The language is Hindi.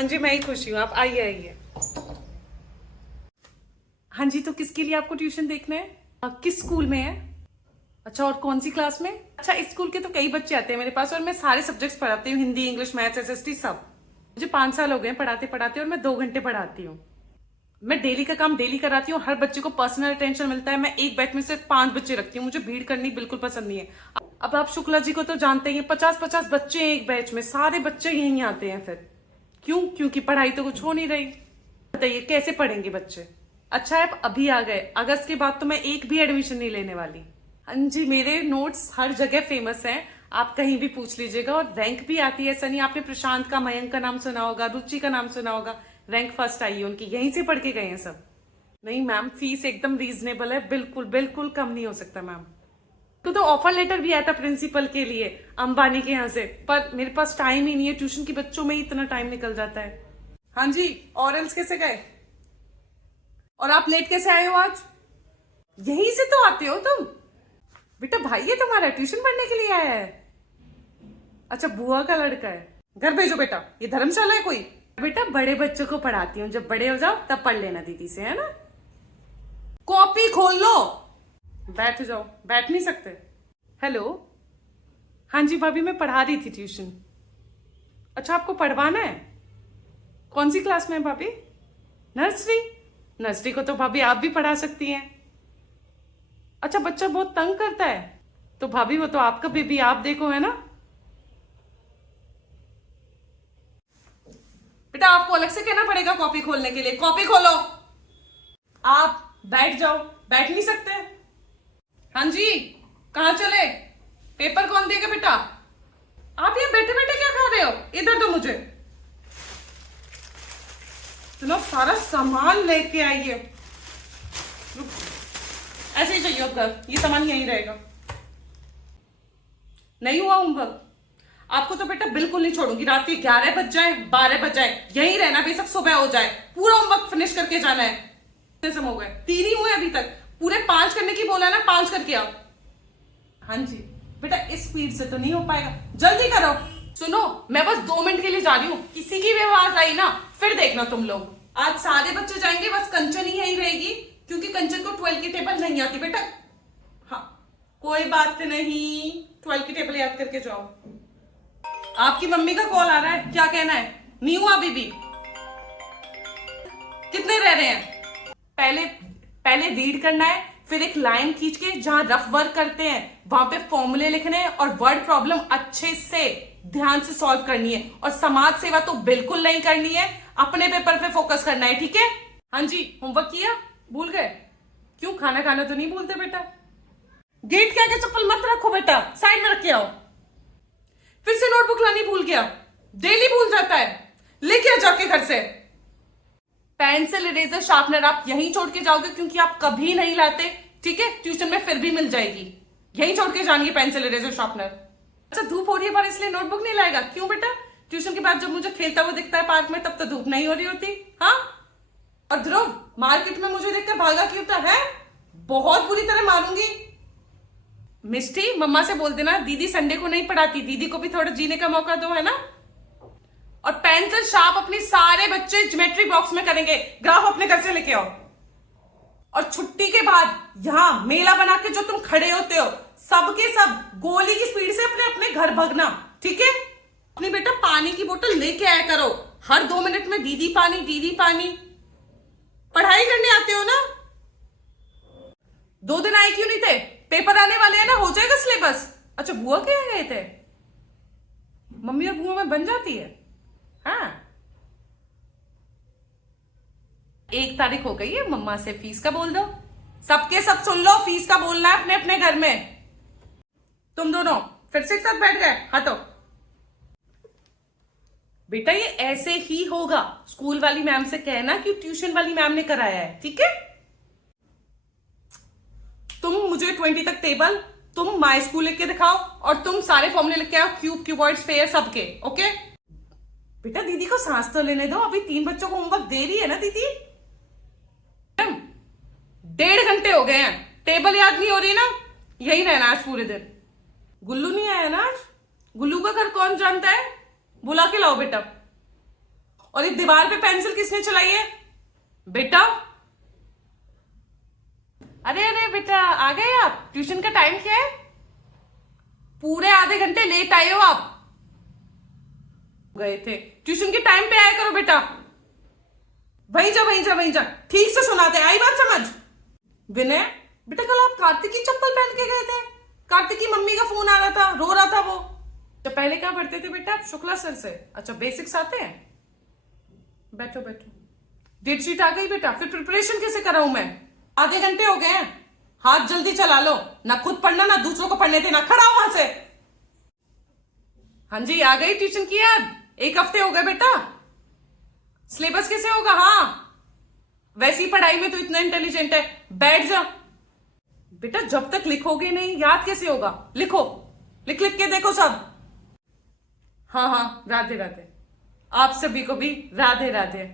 हाँ जी, मैं ही खुशी हूँ। आप आइए आइए। हाँ जी, तो किसके लिए आपको ट्यूशन देखना है? किस स्कूल में है? अच्छा, और कौन सी क्लास में? अच्छा, इस स्कूल के तो कई बच्चे आते हैं मेरे पास और मैं सारे सब्जेक्ट्स पढ़ाती हूँ, हिंदी, इंग्लिश, मैथ्स, एसएसटी सब। मुझे 5 साल हो गए हैं पढ़ाते पढ़ाते और मैं 2 घंटे पढ़ाती हूँ। मैं डेली का काम डेली कराती हूँ। हर बच्चे को पर्सनल अटेंशन मिलता है। मैं एक बैच में सिर्फ 5 बच्चे रखती हूँ। मुझे भीड़ करनी बिल्कुल पसंद नहीं है। अब आप शुक्ला जी को तो जानते ही हैं, 50-50 बच्चे हैं एक बैच में। सारे बच्चे यहीं आते हैं फिर। क्यों? क्योंकि पढ़ाई तो कुछ हो नहीं रही। बताइए कैसे पढ़ेंगे बच्चे? अच्छा है आप अभी आ गए। अगस्त के बाद तो मैं एक भी एडमिशन नहीं लेने वाली। हाँ जी, मेरे नोट्स हर जगह फेमस हैं। आप कहीं भी पूछ लीजिएगा और रैंक भी आती है। ऐसा नहीं, आपने प्रशांत का, मयंक का नाम सुना होगा, रुचि का नाम सुना होगा। रैंक फर्स्ट आई है उनकी, यहीं से पढ़ के गए हैं सब। नहीं मैम, फीस एकदम रीजनेबल है। बिल्कुल बिल्कुल कम नहीं हो सकता मैम। तो ऑफर लेटर भी आया था प्रिंसिपल के लिए अंबानी के यहाँ से, पर मेरे पास टाइम ही नहीं है। ट्यूशन के बच्चों में ही इतना टाइम निकल जाता है। हाँ जी, ऑरल्स कैसे गए? और आप लेट कैसे आए हो आज? यहीं से तो आते हो तुम। बेटा भाई है तुम्हारा, ट्यूशन पढ़ने के लिए आया है? अच्छा, बुआ का लड़का है। घर भेजो बेटा, ये धर्मशाला है कोई? बेटा बड़े बच्चों को पढ़ाती हूँ, जब बड़े हो जाओ तब पढ़ लेना दीदी से, है ना? कॉपी खोल लो। बैठ जाओ। बैठ नहीं सकते? हेलो। हाँ जी भाभी, मैं पढ़ा रही थी ट्यूशन। अच्छा, आपको पढ़वाना है? कौन सी क्लास में है भाभी? नर्सरी? नर्सरी को तो भाभी आप भी पढ़ा सकती हैं। अच्छा, बच्चा बहुत तंग करता है? तो भाभी वो तो आपका बेबी, आप देखो, है ना? बेटा आपको अलग से कहना पड़ेगा कॉपी खोलने के लिए। कॉपी खोलो। आप बैठ जाओ। बैठ नहीं सकते? हाँ जी, कहाँ चले? पेपर कौन देगा बेटा? आप ये बैठे बैठे क्या कर रहे हो? इधर दो मुझे। चलो सारा सामान लेके आइए। ऐसे ही चाहिए होगा, ये सामान यहीं रहेगा। नहीं हुआ होमवर्क? आपको तो बेटा बिल्कुल नहीं छोड़ूंगी। रात के 11 बज जाए, 12 बज जाए, यहीं रहना। बेशक सुबह हो जाए, पूरा होमवर्क फिनिश करके जाना है। कितने समय हो गए? 3 ही हुए अभी तक। पूरे 5 करने की बोला है ना, 5 करके आओ। हाँ जी बेटा, इस स्पीड से तो नहीं हो पाएगा, जल्दी करो। सुनो, मैं बस 2 मिनट के लिए जा रही हूँ। किसी की भी आवाज आई ना, फिर देखना तुम लोग। आज सारे बच्चे जाएंगे, बस कंचन ही यहीं रहेगी, क्योंकि कंचन को 12 की टेबल नहीं आती बेटा। हाँ, कोई बात नहीं, 12 की टेबल याद करके जाओ। आपकी मम्मी का कॉल आ रहा है, क्या कहना है? नहीं हुआ अभी भी? कितने रह रहे हैं? पहले पहले रीड करना है, फिर एक लाइन खींच के जहां रफ वर्क करते हैं वहां पे फॉर्मूले लिखने हैं और वर्ड प्रॉब्लम अच्छे से ध्यान से सॉल्व करनी है। और समाज सेवा तो बिल्कुल नहीं करनी है, अपने पेपर पे फोकस करना है, ठीक है? हाँ जी, होमवर्क किया? भूल गए? क्यों, खाना खाना तो नहीं भूलते बेटा? गेट के आगे चप्पल मत रखो बेटा, साइड में रख के आओ। फिर से नोटबुक लानी भूल गया? डेली भूल जाता है, लेके आ जाके घर से। पेंसिल, इरेजर, शार्पनर आप यहीं छोड़ के जाओगे, क्योंकि आप कभी नहीं लाते, ठीक है? ट्यूशन में फिर भी मिल जाएगी, यहीं छोड़ के जानिए पेंसिल, इरेजर, शार्पनर। अच्छा, धूप हो रही है पर इसलिए नोटबुक नहीं लाएगा? क्यों बेटा? ट्यूशन के बाद जब मुझे खेलता हुआ दिखता है पार्क में, तब तो धूप नहीं हो रही होती। हाँ, और ध्रुव मार्केट में मुझे देखकर भागा क्यों है? बहुत बुरी तरह मारूंगी। मिस्टी, मम्मा से बोल देना दीदी संडे को नहीं पढ़ाती, दीदी को भी थोड़ा जीने का मौका दो, है ना? और पेंसिल शार्प अपने सारे बच्चे ज्योमेट्री बॉक्स में करेंगे, ग्राफ अपने घर से लेके आओ। और छुट्टी के बाद यहां मेला बना के जो तुम खड़े होते हो, सबके सब गोली की स्पीड से अपने अपने घर भागना, ठीक है? अपनी बेटा पानी की बोतल लेके आया करो, हर 2 मिनट में दीदी पानी, दीदी पानी। पढ़ाई करने आते हो ना? 2 दिन आए क्यों नहीं थे? पेपर आने वाले हैं ना, हो जाएगा सिलेबस। अच्छा, बुआ के यहाँ गए थे? मम्मी और बुआ में बन जाती है। हाँ, 1 तारीख हो गई है, मम्मा से फीस का बोल दो। सबके सब सुन लो, फीस का बोलना है अपने अपने घर में। तुम दोनों फिर से एक साथ बैठ गए, हटो। बेटा ये ऐसे ही होगा, स्कूल वाली मैम से कहना कि ट्यूशन वाली मैम ने कराया है, ठीक है? तुम मुझे 20 तक टेबल, तुम माई स्कूल लिख के दिखाओ, और तुम सारे फॉर्मूले लिख के आओ, क्यूब, क्यूबॉइड्स, फेयर, सबके। ओके बेटा, दीदी को सांस तो लेने दो, अभी 3 बच्चों को होमवर्क दे रही है ना दीदी। 1.5 घंटे हो गए हैं, टेबल याद नहीं हो रही ना? यही रहना आज पूरे दिन। गुल्लू नहीं आया ना आज? गुल्लू का घर कौन जानता है? बुला के लाओ बेटा। और ये दीवार पे पेंसिल किसने चलाई है बेटा? अरे अरे बेटा, आ गए आप? ट्यूशन का टाइम क्या है? पूरे आधे घंटे लेट आए हो आप। गए थे ट्यूशन के टाइम पे, आया करो बेटा। वहीं जा वहीं जा वहीं जा, ठीक से सुनाते। आई बात समझ? विनय बेटा, कल आप कार्तिक की चप्पल पहन के गए थे। कार्तिक की मम्मी का फोन आ रहा था, रो रहा था वो। तो पहले क्या पढ़ते थे बेटा आप? शुक्ला सर से। अच्छा, बेसिक्स आते हैं? बैठो बैठो। डेट शीट आ गई बेटा? फिर प्रिपरेशन कैसे कराऊं मैं? आधे घंटे हो गए हैं, हाथ जल्दी चला लो। ना खुद पढ़ना ना दूसरों को पढ़ने देना। खड़ा हो वहां से। हाँ जी, आ गई ट्यूशन की याद? 1 हफ्ते हो गए बेटा। सिलेबस कैसे होगा? हाँ, वैसी पढ़ाई में तो इतना इंटेलिजेंट है। बैठ जा बेटा, जब तक लिखोगे नहीं याद कैसे होगा? लिखो, लिख लिख के देखो सब। हाँ हाँ, राधे राधे। आप सभी को भी राधे राधे।